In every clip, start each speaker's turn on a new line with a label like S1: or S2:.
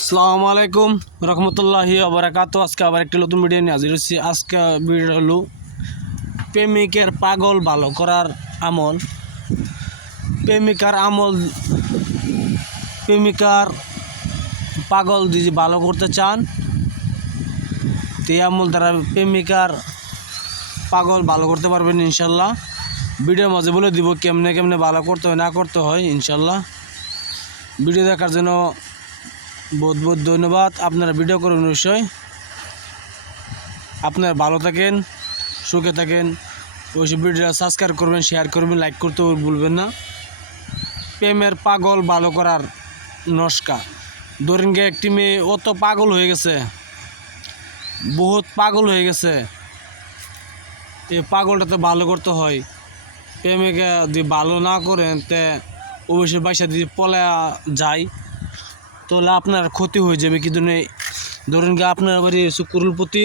S1: আসসালামু আলাইকুম রহমতুল্লাহি আবরাকাত আজকে আবার একটি নতুন ভিডিও নিয়ে হাজির হচ্ছি আজকে ভিডিও হলো প্রেমিকের পাগল ভালো করার আমল। প্রেমিকার আমল, প্রেমিকার পাগল যদি ভালো করতে চান, তে আমল দ্বারা প্রেমিকার পাগল ভালো করতে পারবেন ইনশাল্লাহ ভিডিওর মাঝে বলে দিব কেমনে কেমনে ভালো করতে হয়, না করতে হয় ইনশাল্লাহ ভিডিও দেখার জন্য বহুত বহুত ধন্যবাদ। আপনারা ভিডিও করুন নিশ্চয় আপনারা ভালো থাকেন, সুখে থাকেন। ওইসব ভিডিও সাবস্ক্রাইব করবেন শেয়ার করবেন লাইক করতে ভুলবেন না। প্রেমের পাগল ভালো করার নস্কা। ধরেন গে একটি মেয়ে অত পাগল হয়ে গেছে, বহুত পাগল হয়ে গেছে। এই পাগলটাতে ভালো করতে হয়। প্রেমিকে যদি ভালো না করেন, তে অবশ্যই বাসা যদি পলা যায় তাহলে আপনার ক্ষতি হয়ে যাবে, কিন্তু নেই। ধরুন গিয়ে আপনার বাড়ি হচ্ছে কুরুলপতি,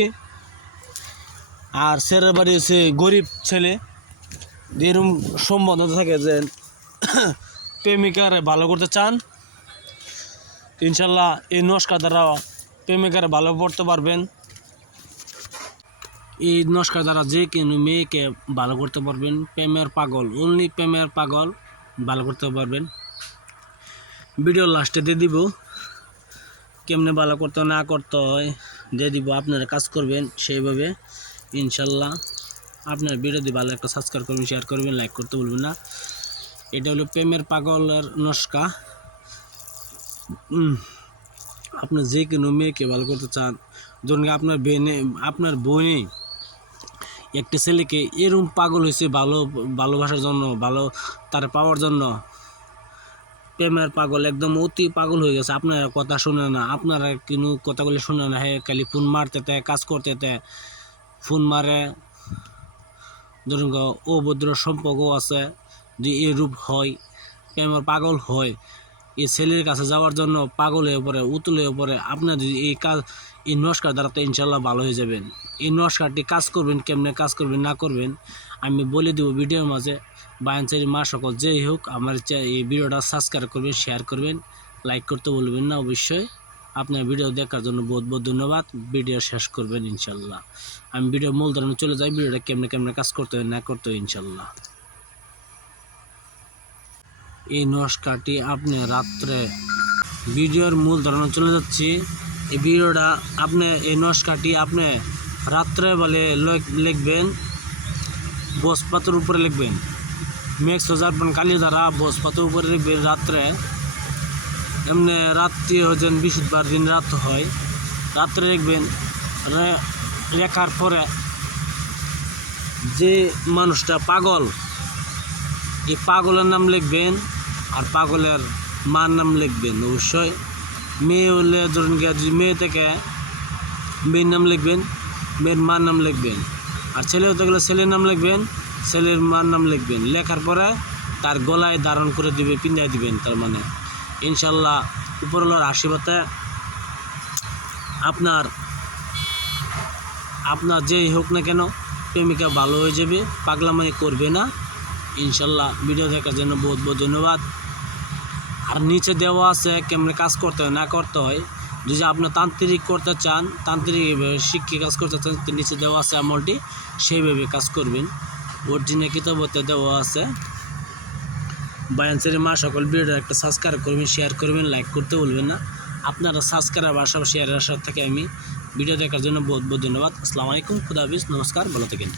S1: আর স্যারের বাড়ি হচ্ছে গরিব ছেলে। এরকম সম্বন্ধ থাকে যে প্রেমিকারে ভালো করতে চান, ইনশাল্লাহ এই নস্কার দ্বারা প্রেমিকারে ভালো করতে পারবেন। এই নস্কার দ্বারা যে কোনো মেয়েকে ভালো করতে পারবেন, প্রেমের পাগল অনলি প্রেমের পাগল ভালো করতে পারবেন। ভিডিও লাস্টে দিয়ে দিব। কেমনে ভালো করতে না করতে হয়, দিয়ে দিব আপনারা কাজ করবেন সেইভাবে। ইনশাল্লাহ আপনার ভিডিও দিয়ে ভালো একটা সাবস্ক্রাইব করবেন শেয়ার করবেন লাইক করতে বলবেন না। এটা হলো প্রেমের পাগলের নস্কা। আপনি যে কোনো মেয়েকে ভালো করতে চান, ধরুন আপনার বেনে, আপনার বোনে একটা ছেলেকে এরম পাগল হয়েছে ভালো, ভালোবাসার জন্য, ভালো তার পাওয়ার জন্য প্রেমের পাগল, একদম অতি পাগল হয়ে গেছে। আপনার কথা শুনে না, আপনারা কিন্তু কথাগুলি শুনে না। হ্যাঁ খালি ফোন মারতে তে, কাজ করতে তে। ফোন মারে, ধরুন অভদ্র সম্পর্ক আছে যে এরূপ হয়, প্রেমের পাগল হয় এই ছেলের কাছে যাওয়ার জন্য পাগল হয়ে পড়ে, উতল হয়ে পড়ে, আপনার এই কাজ, এই নমস্কার দ্বারা তো ইনশাল্লাহ ভালো হয়ে যাবেন। এই নমস্কারটি কাজ করবেন, কেমনে কাজ করবেন, না করবেন, আমি বলে দেবো ভিডিওর মাঝে। বায়ানচারি মা সকল যেই হোক, আমার এই ভিডিওটা সাবস্ক্রাইব করবেন শেয়ার করবেন লাইক করতে বলবেন না অবশ্যই। আপনার ভিডিও দেখার জন্য বহুত বহুত ধন্যবাদ। ভিডিও শেষ করবেন ইনশাল্লাহ আমি ভিডিও মূল ধরনের চলে যাই, ভিডিওটা কেমনে কেমনে কাজ করতে হয়, না করতে হয় ইনশাল্লাহ এই নমস্কারটি আপনি রাত্রে ভিডিওর মূল ধারণা চলে যাচ্ছি। এই ভিডিওটা আপনি, এই নমস্কারটি আপনি রাত্রে বলে লেখ- লিখবেন, বসপাতের উপরে লিখবেন। মেক্স হাজার পান কালি দ্বারা বসপাতের উপরে লিখবেন রাত্রে। এমনি রাত্রি হচ্ছেন বৃহস্পতিবার, দিন রাত হয়। রাত্রে লিখবেন লেখার পরে যে মানুষটা পাগল এই পাগলের নাম লিখবেন আর পাগলের মার নাম লিখবেন অবশ্যই। মেয়ে হলে ধরুন গিয়ে যদি মেয়ে থেকে, মেয়ের নাম লিখবেন, মেয়ের মার নাম লিখবেন। আর ছেলে হতে গেলে ছেলের নাম লিখবেন, ছেলের মার নাম লিখবেন। লেখার পরে তার গলায় ধারণ করে দিবে পিন্দায় দিবেন তার মানে। ইনশাল্লাহ উপরওয়ালার আশীর্বাদে আপনার আপনার যেই হোক না কেন, প্রেমিকা ভালো হয়ে যাবে পাগলামাই করবে না। ইনশাল্লাহ ভিডিও দেখার জন্য বহুত বহুত ধন্যবাদ। আর নিচে দেওয়া আছে কেমনে কাজ করতে হয়, না করতে হয়। যদি আপনি তান্ত্রিক করতে চান, তান্ত্রিক শিক্ষা কাজ করতে চান নিচে দেওয়া আছে আমলটি, সেইভাবে কাজ করবেন। অরিজিনাল কিতাবতে দেওয়া আছে। বায়ানসের মা সকল ভিডিও একটা সাবস্ক্রাইব করবেন শেয়ার করবেন লাইক করতে বলবেন না। আপনারা সাবস্ক্রাইব আসা শেয়ারের আসার থেকে আমি। ভিডিও দেখার জন্য বহুত বহুত ধন্যবাদ। আসসালামু আলাইকুম, খুদা হাফিজ, নমস্কার, ভালো থাকেন।